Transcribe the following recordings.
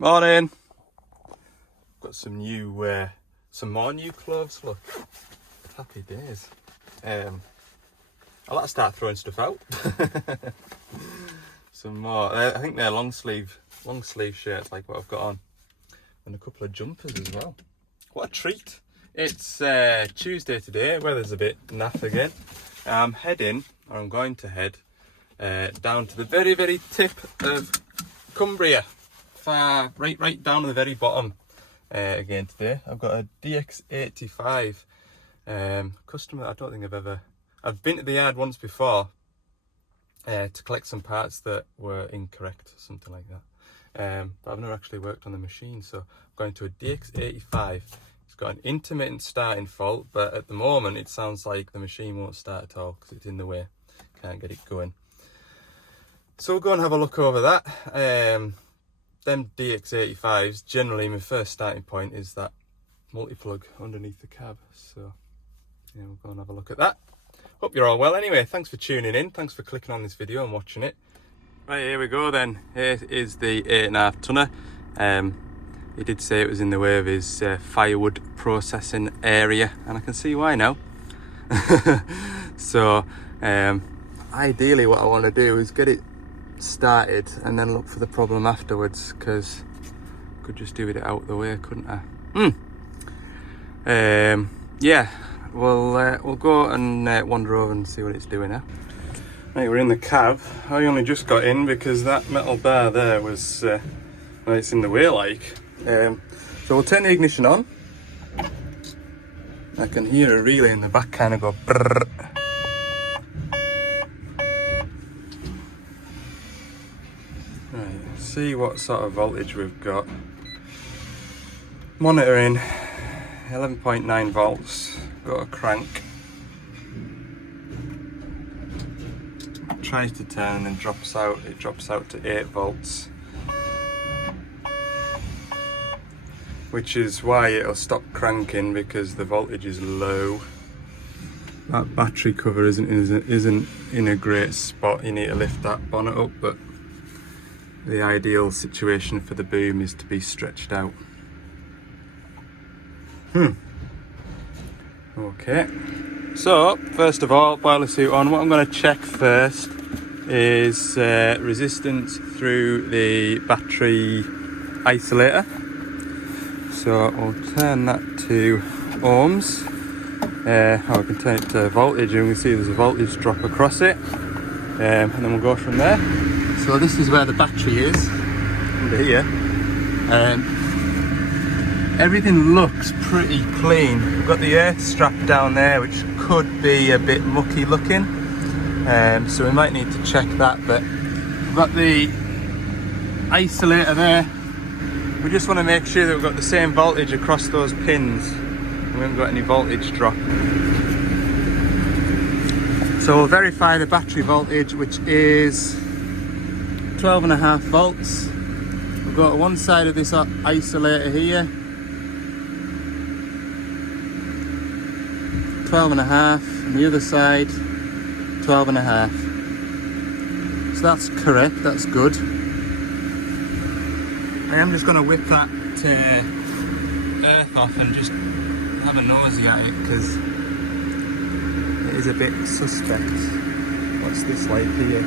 Morning. Got some more new clothes. Look, happy days. I like to start throwing stuff out. Some more. I think they're long sleeve shirts, like what I've got on, and a couple of jumpers as well. What a treat! It's Tuesday today. Weather's a bit naff again. I'm going to head down to the very, very tip of Cumbria. Right down to the very bottom again today. I've got a DX85 customer that I don't think I've been to the yard once before to collect some parts that were incorrect, something like that. But I've never actually worked on the machine, so I'm going to a DX85. It's got an intermittent starting fault, but at the moment it sounds like the machine won't start at all because it's in the way. Can't get it going. So we'll go and have a look over that. Them DX85s, generally my first starting point is that multi-plug underneath the cab. So yeah, we'll go and have a look at that. Hope you're all well anyway. Thanks for tuning in. Thanks for clicking on this video and watching it. Right, here we go then. Here is the 8.5 tonner. He did say it was in the way of his firewood processing area, and I can see why now. So ideally what I want to do is get it started and then look for the problem afterwards, because I could just do it out the way, couldn't I? Yeah, we'll go and wander over and see what it's doing now. Right, we're in the cab. I only just got in because that metal bar there was well, it's in the way like. So we'll turn the ignition on. I can hear a relay in the back kind of go brrr. See what sort of voltage we've got. Monitoring 11.9 volts. Got a crank. Tries to turn and then drops out. It drops out to 8 volts, which is why it'll stop cranking, because the voltage is low. That battery cover isn't in a great spot. You need to lift that bonnet up, but the ideal situation for the boom is to be stretched out. Okay, so first of all, boiler suit on. What I'm going to check first is resistance through the battery isolator. So I'll turn that to ohms. I can turn it to voltage, and we can see there's a voltage drop across it, and then we'll go from there. So this is where the battery is, under here. Everything looks pretty clean. We've got the earth strap down there, which could be a bit mucky looking, so we might need to check that. But we've got the isolator there. We just want to make sure that we've got the same voltage across those pins. We haven't got any voltage drop. So we'll verify the battery voltage, which is 12.5 volts. We've got one side of this isolator here, 12.5, and the other side 12.5. So that's correct, that's good. I am just going to whip that earth off and just have a nosy at it, because it is a bit suspect. What's this like here?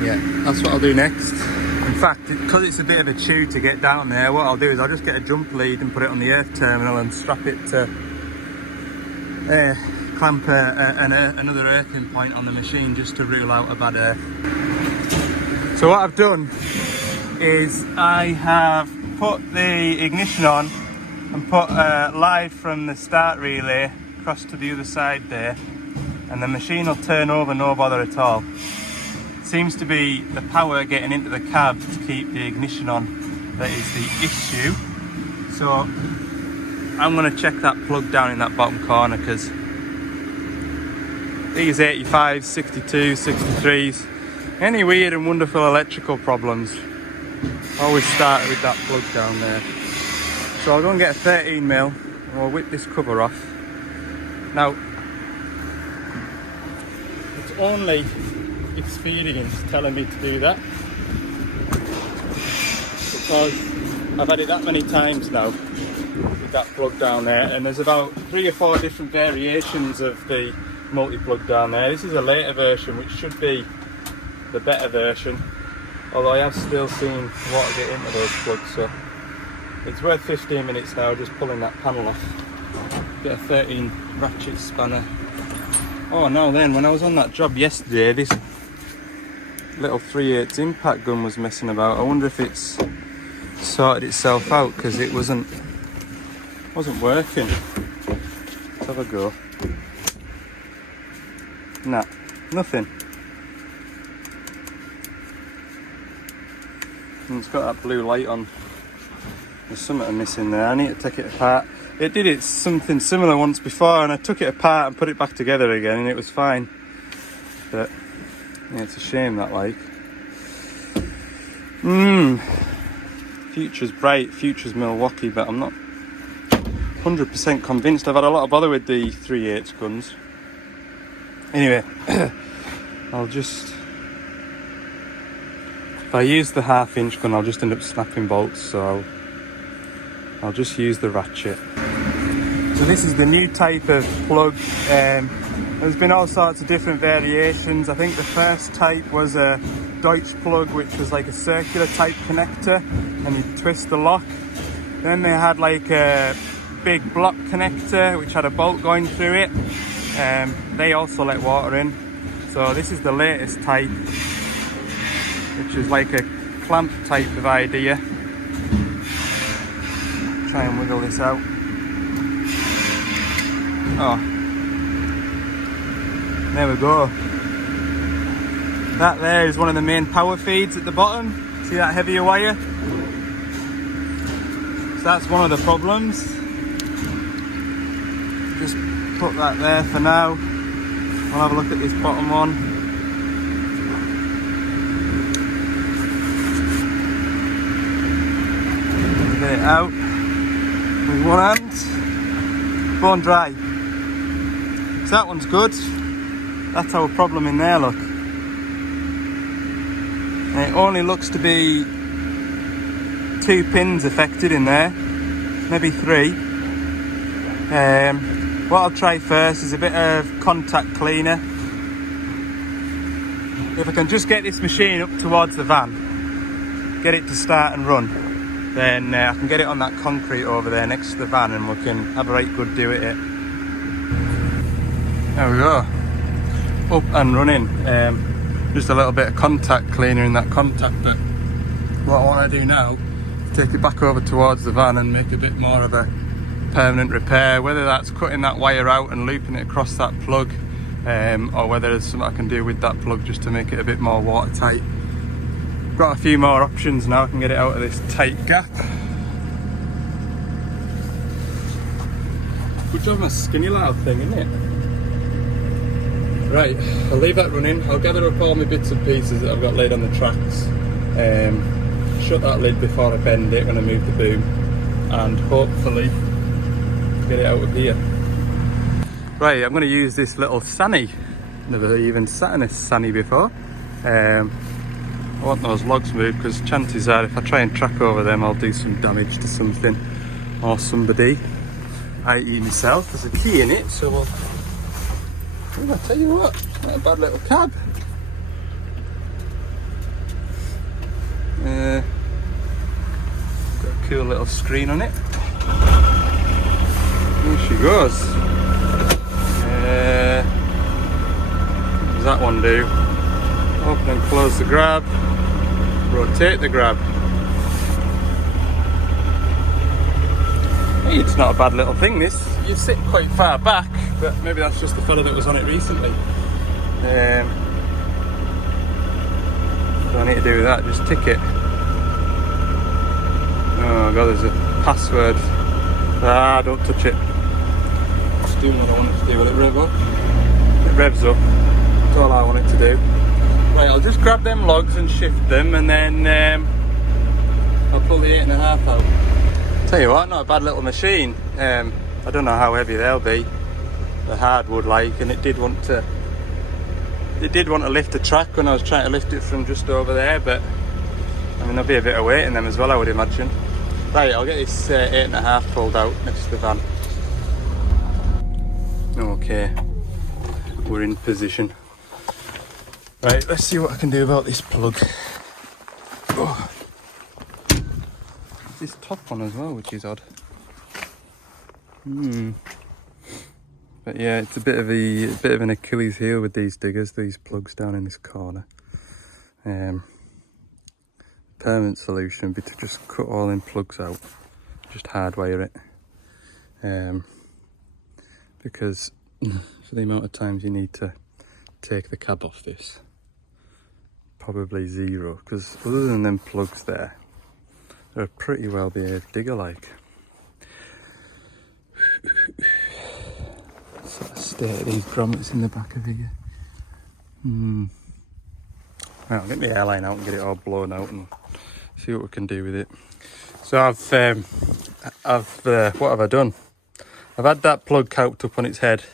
Yeah, that's what I'll do next. In fact, because it's a bit of a chew to get down there, what I'll do is I'll just get a jump lead and put it on the earth terminal and strap it to clamp another earthing point on the machine, just to rule out a bad earth. So what I've done is I have put the ignition on and put live from the start relay across to the other side there, and the machine will turn over, no bother at all. Seems to be the power getting into the cab to keep the ignition on that is the issue. So I'm going to check that plug down in that bottom corner, because these 85s, 62s, 63s, any weird and wonderful electrical problems always start with that plug down there. So I'll go and get a 13mm and we'll whip this cover off. Now, it's only experience telling me to do that, because I've had it that many times now with that plug down there, and there's about 3 or 4 different variations of the multi-plug down there. This is a later version, which should be the better version, although I have still seen water get into those plugs, so it's worth 15 minutes now just pulling that panel off. Get a 13 ratchet spanner. Oh, now then, when I was on that job yesterday, this little 3/8 impact gun was messing about. I wonder if it's sorted itself out, because it wasn't working. Let's have a go. Nah, nothing. And it's got that blue light on. There's something missing there. I need to take it apart. It did it something similar once before, and I took it apart and put it back together again, and it was fine. But yeah, it's a shame that, like. Future's bright, future's Milwaukee, but I'm not 100% convinced. I've had a lot of bother with the 3/8 guns. Anyway, I'll just, if I use the 1/2" gun, I'll just end up snapping bolts, so I'll just use the ratchet. So this is the new type of plug. There's been all sorts of different variations. I think the first type was a Deutsch plug, which was like a circular type connector, and you twist the lock. Then they had like a big block connector, which had a bolt going through it. They also let water in. So this is the latest type, which is like a clamp type of idea. Try and wiggle this out. Oh, there we go. That there is one of the main power feeds at the bottom. See that heavier wire? So that's one of the problems. Just put that there for now. We'll have a look at this bottom one. Get it out with one hand. Bone dry. So that one's good. That's our problem in there, look. And it only looks to be 2 pins affected in there, maybe 3. What I'll try first is a bit of contact cleaner. If I can just get this machine up towards the van, get it to start and run, then I can get it on that concrete over there next to the van, and we can have a right good do at it. There we go, up and running. Just a little bit of contact cleaner in that contact bit. What I want to do now is take it back over towards the van and make a bit more of a permanent repair, whether that's cutting that wire out and looping it across that plug, or whether there's something I can do with that plug just to make it a bit more watertight. Got a few more options now. I can get it out of this tight gap. Good job, my skinny loud thing, isn't it? Right, I'll leave that running. I'll gather up all my bits and pieces that I've got laid on the tracks. Shut that lid before I bend it when I move the boom, and hopefully get it out of here. Right, I'm going to use this little Sani. Never even sat in a Sani before. I want those logs moved, because chances are if I try and track over them, I'll do some damage to something or somebody, i.e. myself. There's a key in it, so we'll... I'll tell you what, not a bad little cab. Got a cool little screen on it. There she goes. What does that one do? Open and close the grab, rotate the grab. Hey, it's not a bad little thing, this. You sit quite far back, but maybe that's just the fella that was on it recently. What do I need to do with that? Just tick it. Oh god, there's a password. Ah, don't touch it. It's doing what I want it to do. Will it rev up? It revs up. That's all I want it to do. Right, I'll just grab them logs and shift them, and then I'll pull the 8.5 out. Tell you what, not a bad little machine. I don't know how heavy they'll be. The hardwood like, and it did want to It did want to lift the track when I was trying to lift it from just over there, but I mean there'll be a bit of weight in them as well, I would imagine. Right, I'll get this 8.5 pulled out next to the van. Okay, we're in position. Right, let's see what I can do about this plug. Oh. This top one as well, which is odd. But yeah, it's a bit of an Achilles heel with these diggers, these plugs down in this corner. Permanent solution would be to just cut all them plugs out, just hardwire it. Because for the amount of times you need to take the cab off this, probably zero. Because other than them plugs there, they're a pretty well behaved digger like. Sort of state of these grommets in the back of here. Right, I'll get the airline out and get it all blown out and see what we can do with it. So what have I done? I've had that plug cocked up on its head.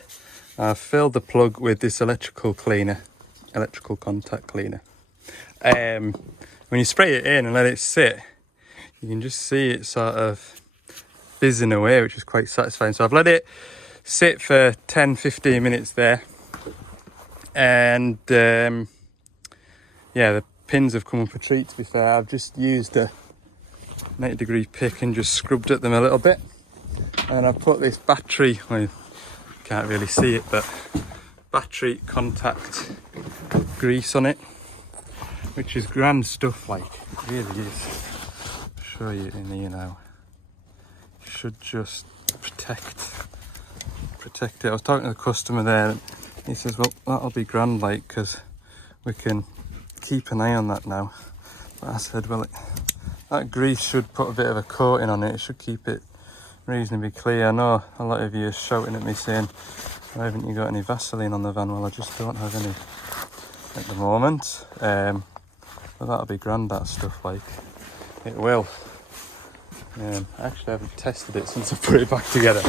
I've filled the plug with this electrical contact cleaner. When you spray it in and let it sit, you can just see it sort of fizzing away, which is quite satisfying. So I've let it sit for 10-15 minutes there, and yeah, the pins have come up a treat, to be fair. I've just used a 90-degree pick and just scrubbed at them a little bit, and I've put this battery, well, you can't really see it, but battery contact grease on it, which is grand stuff, like, it really is. I'll show you in here now. Should just protect it. I was talking to the customer there, and he says, well, that'll be grand, like, because we can keep an eye on that now. But I said, well, that grease should put a bit of a coating on it. It should keep it reasonably clear. I know a lot of you are shouting at me saying, why haven't you got any Vaseline on the van? Well, I just don't have any at the moment. But that'll be grand, that stuff, like, it will. I actually haven't tested it since I put it back together.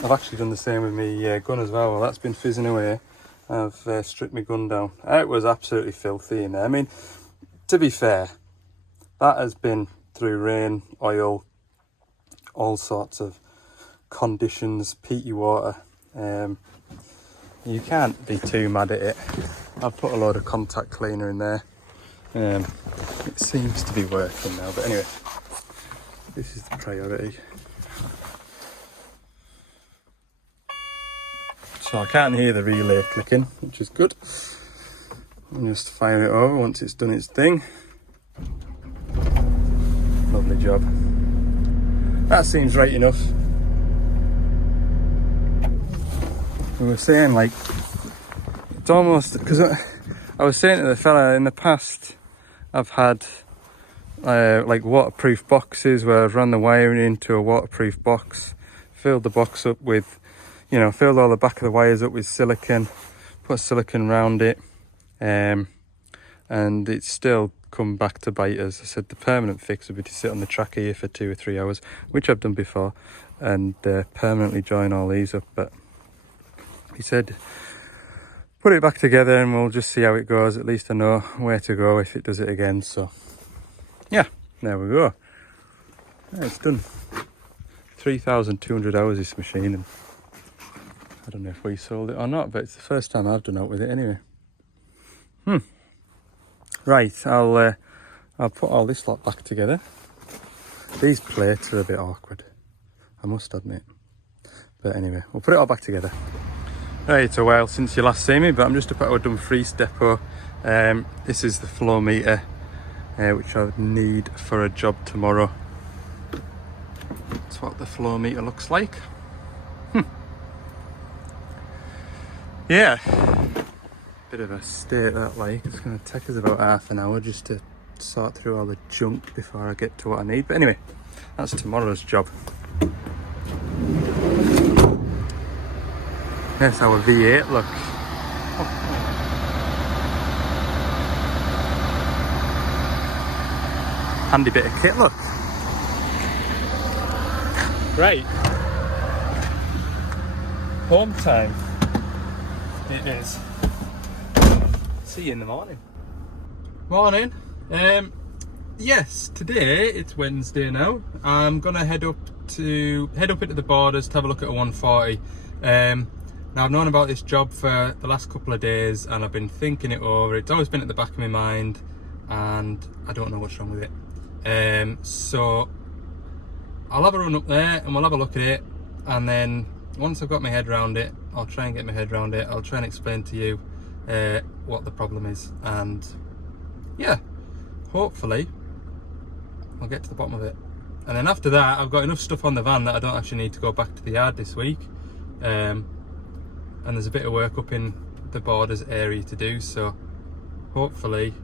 I've actually done the same with my gun as well. Well, that's been fizzing away. I've stripped my gun down. It was absolutely filthy in there. I mean, to be fair, that has been through rain, oil, all sorts of conditions, peaty water. You can't be too mad at it. I've put a load of contact cleaner in there. It seems to be working now, but anyway, this is the priority. So I can't hear the relay clicking, which is good. I'll just fire it over once it's done its thing. Lovely job. That seems right enough. We were saying, like, it's almost, because I was saying to the fella, in the past I've had like waterproof boxes where I've run the wiring into a waterproof box, filled the box up with, filled all the back of the wires up with silicone, put silicone around it, and it's still come back to bite us. I said the permanent fix would be to sit on the track here for 2 or 3 hours, which I've done before, and permanently join all these up. But he said, put it back together and we'll just see how it goes. At least I know where to go if it does it again. So yeah, there we go. Yeah, it's done 3,200 hours this machine, and I don't know if we sold it or not, but it's the first time I've done out with it anyway. Right, I'll put all this lot back together. These plates are a bit awkward, I must admit. But anyway, we'll put it all back together. Right, it's a while since you last seen me, but I'm just up at our Dumfries depot. This is the flow meter, which I would need for a job tomorrow. That's what the flow meter looks like. Yeah, bit of a state that, like. It's going to take us about half an hour just to sort through all the junk before I get to what I need. But anyway, that's tomorrow's job. That's our V8, look. Handy bit of kit, look. Right. Home time. It is. see you in the morning. Morning. Yes, today it's Wednesday now. I'm gonna head up into the borders to have a look at a 140. Now I've known about this job for the last couple of days and I've been thinking it over. It's always been at the back of my mind and I don't know what's wrong with it. So I'll have a run up there and we'll have a look at it, and then once I've got my head around it, I'll try and get my head around it. I'll try and explain to you what the problem is, and yeah, hopefully I'll get to the bottom of it. And then after that, I've got enough stuff on the van that I don't actually need to go back to the yard this week. And there's a bit of work up in the borders area to do, so hopefully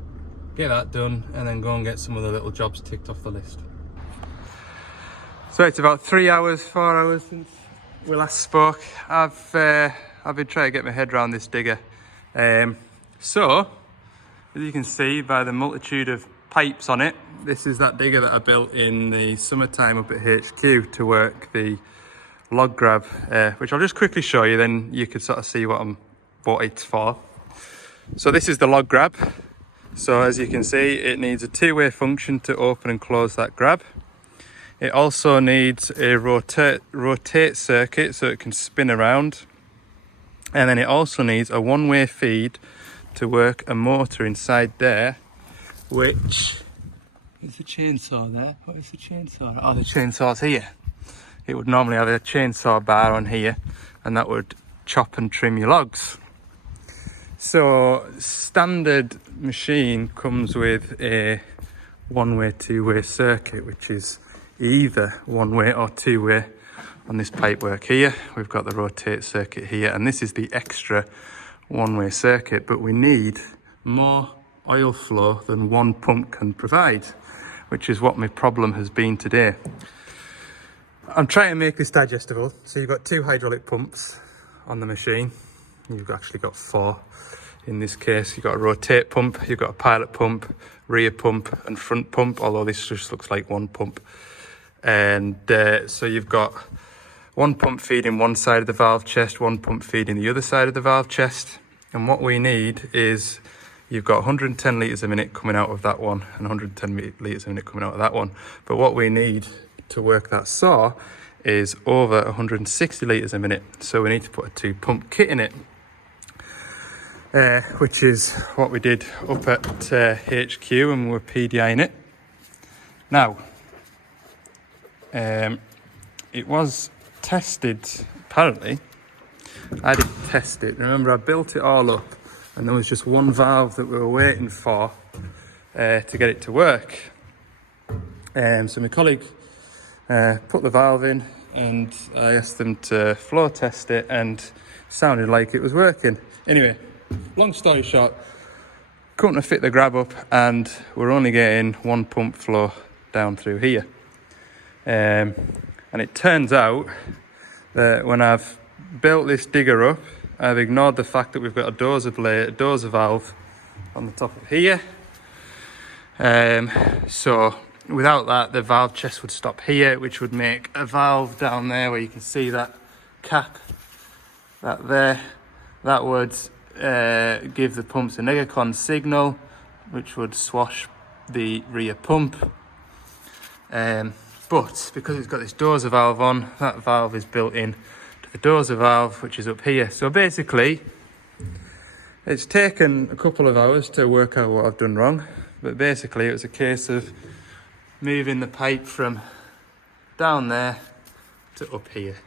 get that done and then go and get some other little jobs ticked off the list. So it's about 4 hours since we last spoke. I've been trying to get my head around this digger. So as you can see by the multitude of pipes on it, this is that digger that I built in the summertime up at HQ to work the log grab, which I'll just quickly show you, then you can sort of see what it's for. So this is the log grab. So as you can see, it needs a two-way function to open and close that grab. It also needs a rotate circuit so it can spin around, and then it also needs a one-way feed to work a motor inside there, which is the chainsaw there. What is the chainsaw? Oh, the chainsaw's here. It would normally have a chainsaw bar on here, and that would chop and trim your logs. So standard machine comes with a one-way, two-way circuit, which is either one-way or two-way. On this pipework here, we've got the rotate circuit here, and this is the extra one-way circuit, but we need more oil flow than one pump can provide, which is what my problem has been today. I'm trying to make this digestible. So you've got two hydraulic pumps on the machine. You've actually got four in this case. You've got a rotate pump, you've got a pilot pump, rear pump and front pump, although this just looks like one pump. And so you've got one pump feeding one side of the valve chest, one pump feeding the other side of the valve chest. And what we need is, you've got 110 litres a minute coming out of that one and 110 litres a minute coming out of that one. But what we need to work that saw is over 160 litres a minute. So we need to put a two pump kit in it, which is what we did up at HQ and we were PDIing it. Now, it was tested, apparently. I didn't test it. Remember, I built it all up and there was just one valve that we were waiting for to get it to work. So my colleague put the valve in and I asked them to flow test it, and it sounded like it was working. Anyway, long story short, couldn't have fit the grab up and we're only getting one pump flow down through here. And it turns out that when I've built this digger up, I've ignored the fact that we've got a dozer valve on the top of here. So without that, the valve chest would stop here, which would make a valve down there where you can see that cap, that there. That would give the pumps a negacon signal, which would swash the rear pump. But because it's got this dozer valve on, that valve is built in to the dozer valve, which is up here. So basically, it's taken a couple of hours to work out what I've done wrong. But basically, it was a case of moving the pipe from down there to up here.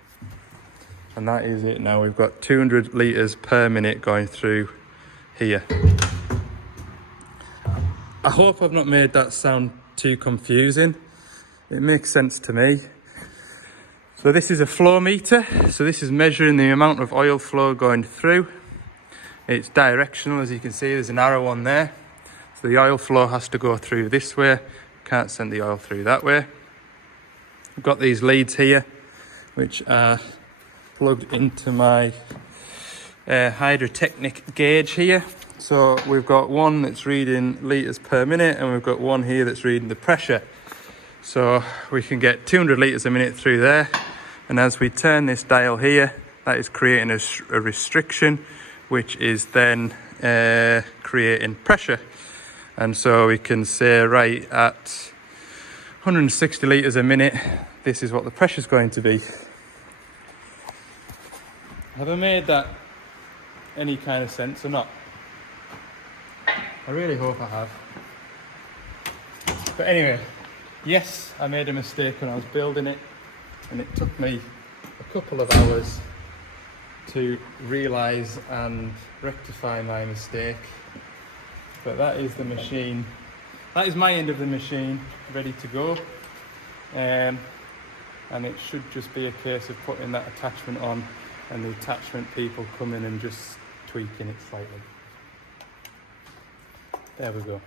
And that is it now. We've got 200 litres per minute going through here. I hope I've not made that sound too confusing. It makes sense to me. So this is a flow meter. So this is measuring the amount of oil flow going through. It's directional, as you can see, there's an arrow on there. So the oil flow has to go through this way. Can't send the oil through that way. I've got these leads here, which are plugged into my Hydrotechnic gauge here. So we've got one that's reading litres per minute and we've got one here that's reading the pressure. So we can get 200 litres a minute through there, and as we turn this dial here, that is creating a restriction, which is then creating pressure. And so we can say, right, at 160 litres a minute, this is what the pressure is going to be. Have I made that any kind of sense or not? I really hope I have. But anyway, yes, I made a mistake when I was building it, and it took me a couple of hours to realise and rectify my mistake. But that is the machine. That is my end of the machine, ready to go. And it should just be a case of putting that attachment on, and the attachment people come in and just tweaking it slightly. There we go.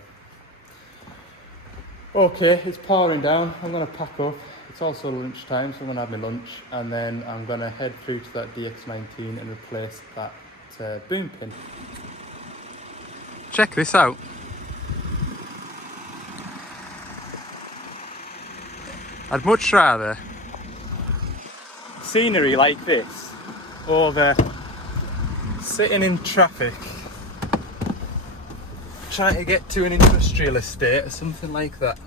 Okay, it's pouring down. I'm going to pack up. It's also lunchtime, so I'm going to have my lunch, and then I'm going to head through to that DX19 and replace that boom pin. Check this out. I'd much rather scenery like this over sitting in traffic trying to get to an industrial estate or something like that.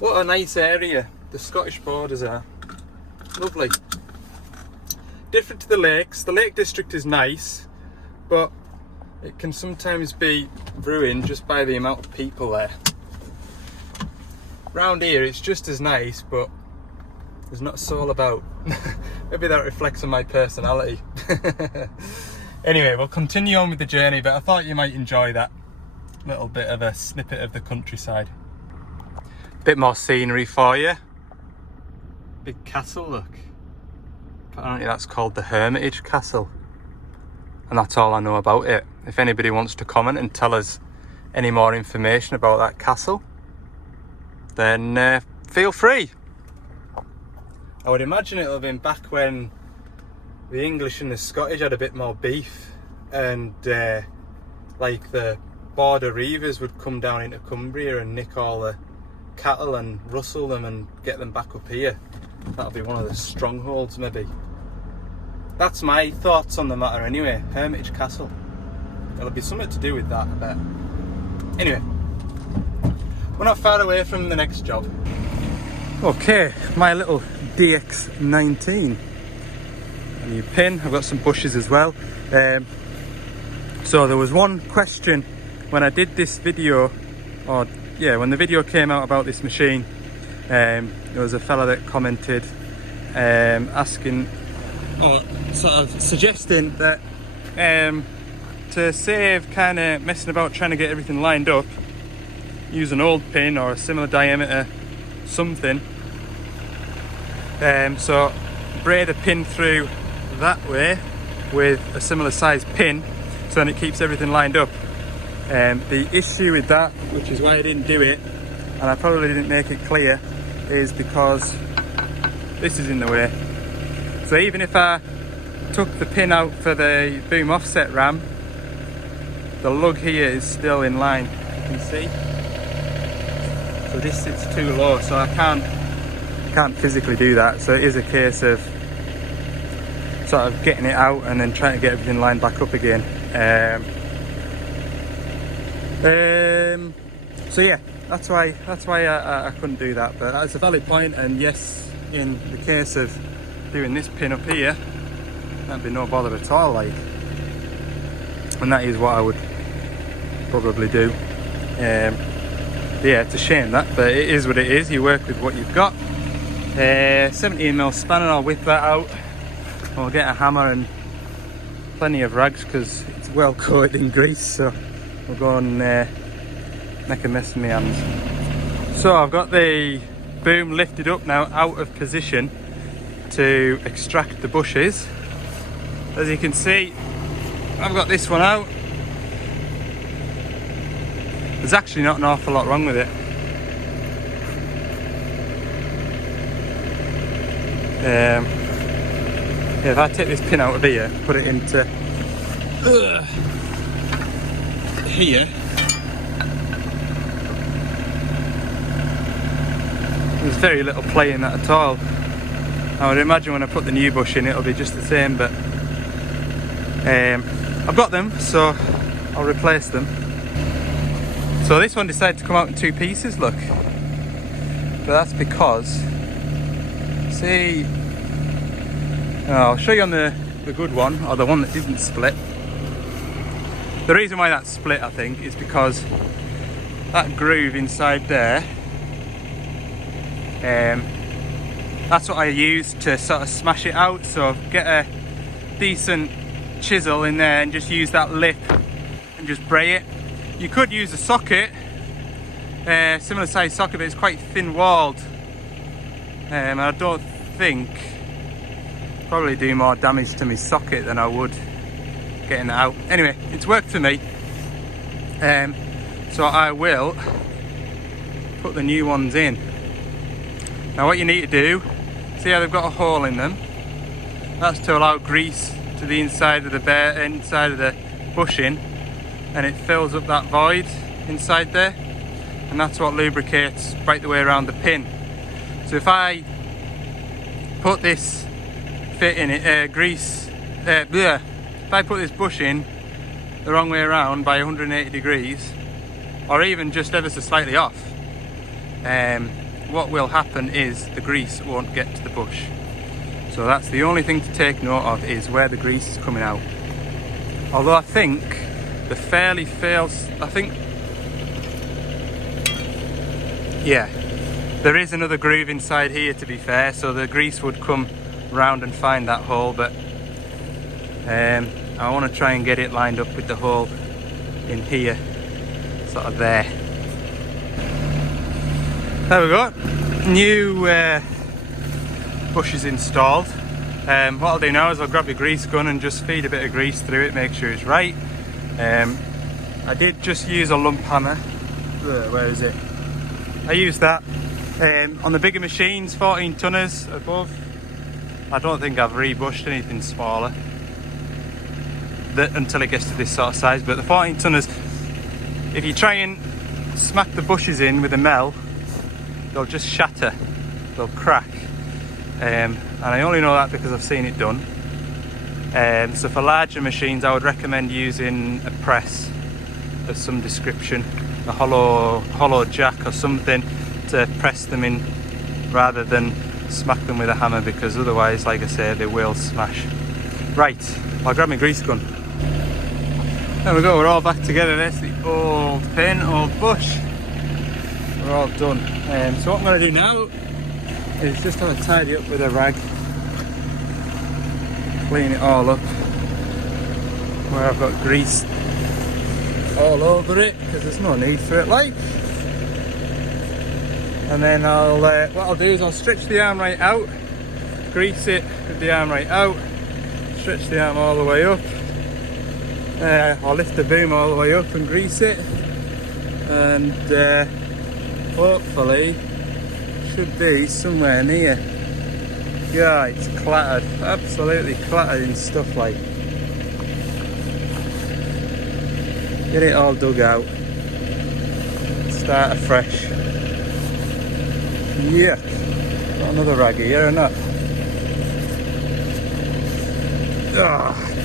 What a nice area the Scottish borders are. Lovely. Different to the lakes. The Lake District is nice, but it can sometimes be ruined just by the amount of people there. Round here it's just as nice, but there's not a soul about. Maybe that reflects on my personality. Anyway, we'll continue on with the journey, but I thought you might enjoy that little bit of a snippet of the countryside. Bit more scenery for you. Big castle, look. Apparently that's called the Hermitage Castle. And that's all I know about it. If anybody wants to comment and tell us any more information about that castle, then feel free. I would imagine it'll have been back when the English and the Scottish had a bit more beef, and like the border reivers would come down into Cumbria and nick all the cattle and rustle them and get them back up here. That'll be one of the strongholds, maybe. That's my thoughts on the matter anyway. Hermitage Castle. There'll be something to do with that, I bet. Anyway, we're not far away from the next job. Okay, my little DX19. A new pin. I've got some bushes as well. So there was one question when I did this video, when the video came out about this machine. There was a fella that commented asking, or sort of suggesting that to save kind of messing about trying to get everything lined up, use an old pin or a similar diameter something. So braid the pin through that way with a similar size pin, so then it keeps everything lined up. The issue with that, which is why I didn't do it, and I probably didn't make it clear, is because this is in the way. So even if I took the pin out for the boom offset ram, the lug here is still in line, you can see. So this sits too low, so I can't physically do that. So it is a case of sort of getting it out and then trying to get everything lined back up again. So yeah, that's why I couldn't do that. But that's a valid point, and yes, in the case of doing this pin up here, that'd be no bother at all, like. And that is what I would probably do. Yeah, it's a shame that, but it is what it is. You work with what you've got. 17mm spanner, I'll whip that out. I'll get a hammer and plenty of rags because it's well coated in grease, so we'll go and make a mess of my hands. So I've got the boom lifted up now out of position to extract the bushes. As you can see, I've got this one out. There's actually not an awful lot wrong with it. Yeah, if I take this pin out of here, put it into here, there's very little play in that at all. I would imagine when I put the new bush in, it'll be just the same, but I've got them, so I'll replace them. So this one decided to come out in 2 pieces, look. But that's because, see, I'll show you on the good one, or the one that didn't split. The reason why that's split, I think, is because that groove inside there, that's what I use to sort of smash it out. So get a decent chisel in there and just use that lip and just bray it. You could use a socket, similar size socket, but it's quite thin walled, and I don't think probably do more damage to my socket than I would getting it out. Anyway, it's worked for me, so I will put the new ones in. Now what you need to do, see how they've got a hole in them? That's to allow grease to the inside of the bushing, and it fills up that void inside there, and that's what lubricates right the way around the pin. So if I put this if I put this bush in the wrong way around by 180 degrees, or even just ever so slightly off, what will happen is the grease won't get to the bush. So that's the only thing to take note of, is where the grease is coming out. Although I think the fairly fails, yeah, there is another groove inside here, to be fair, so the grease would come round and find that hole, but I want to try and get it lined up with the hole in here, sort of there. There we go, new bushes installed. What I'll do now is I'll grab the grease gun and just feed a bit of grease through it, make sure it's right. I did just use a lump hammer. Where is it? I used that on the bigger machines, 14 tonners above. I don't think I've rebushed anything smaller until it gets to this sort of size, but the 14 tonners, if you try and smack the bushes in with a mel, they'll just shatter, they'll crack, and I only know that because I've seen it done. So for larger machines I would recommend using a press of some description, a hollow jack or something to press them in, rather than smack them with a hammer, because otherwise, like I say, they will smash. Right, I'll grab my grease gun. There we go, we're all back together. There's the old pin, old bush. We're all done. So what I'm going to do now is just have a tidy up with a rag, clean it all up where I've got grease all over it, because there's no need for it, like. And then what I'll do is I'll stretch the arm right out, grease it with the arm right out, stretch the arm all the way up. I'll lift the boom all the way up and grease it, and hopefully should be somewhere near. Yeah, it's clattered, absolutely clattered in stuff, like. Get it all dug out, start afresh. Yeah, got another rag here or not?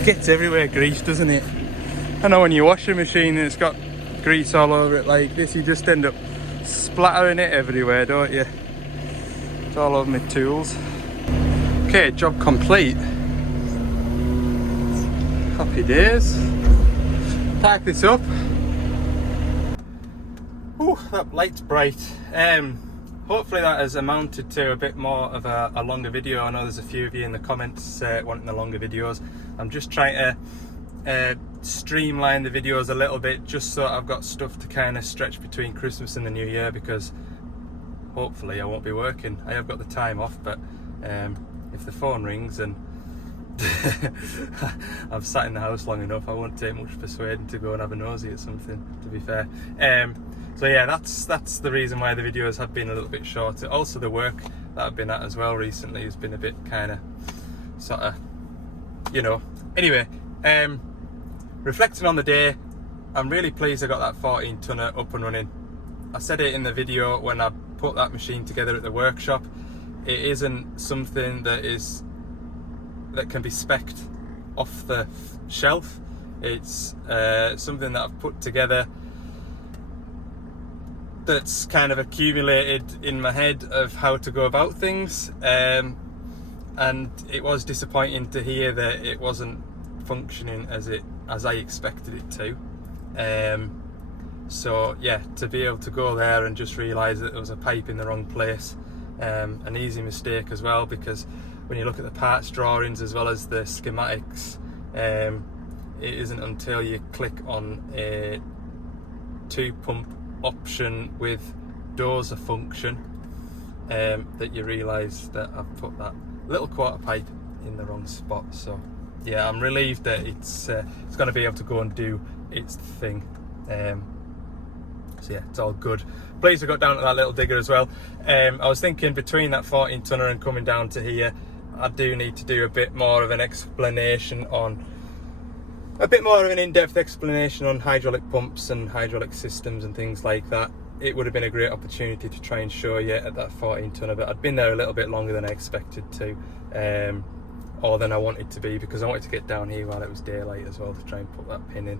Gets everywhere, grease, doesn't it? I know when you wash a machine and it's got grease all over it like this, you just end up splattering it everywhere, don't you? It's all over my tools. Okay, job complete. Happy days. Pack this up. Ooh, that light's bright. Hopefully that has amounted to a bit more of a longer video. I know there's a few of you in the comments wanting the longer videos. I'm just trying to streamline the videos a little bit, just so I've got stuff to kind of stretch between Christmas and the New Year, because hopefully I won't be working. I have got the time off, but if the phone rings and I've sat in the house long enough, I won't take much persuading to go and have a nosy at something, to be fair. So yeah, that's the reason why the videos have been a little bit shorter. Also the work that I've been at as well recently has been a bit kind of sort of, you know. Anyway, reflecting on the day, I'm really pleased I got that 14 tonner up and running. I said it in the video when I put that machine together at the workshop, it isn't something that can be spec'd off the shelf. It's something that I've put together that's kind of accumulated in my head of how to go about things, and it was disappointing to hear that it wasn't functioning as I expected it to. So yeah, to be able to go there and just realise that there was a pipe in the wrong place, an easy mistake as well, because when you look at the parts drawings as well as the schematics, it isn't until you click on a 2-pump option with dozer function that you realise that I've put that little quarter pipe in the wrong spot. So yeah, I'm relieved that it's going to be able to go and do its thing. So yeah, it's all good. Pleased I got down to that little digger as well. I was thinking between that 14 tonner and coming down to here, I do need to do a bit more of an explanation on, a bit more of an in-depth explanation on hydraulic pumps and hydraulic systems and things like that. It would have been a great opportunity to try and show you at that 14 tonner, but I'd been there a little bit longer than I expected to, or than I wanted to be, because I wanted to get down here while it was daylight as well to try and put that pin in.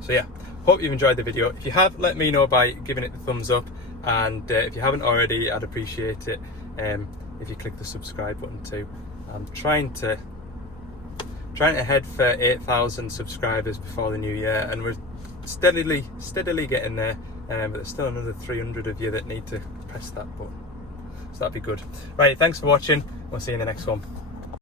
So yeah, hope you've enjoyed the video. If you have, let me know by giving it the thumbs up, and if you haven't already, I'd appreciate it if you click the subscribe button too. I'm trying to head for 8,000 subscribers before the new year, and we're steadily getting there, but there's still another 300 of you that need to press that button, so that'd be good. Right, thanks for watching. We'll see you in the next one.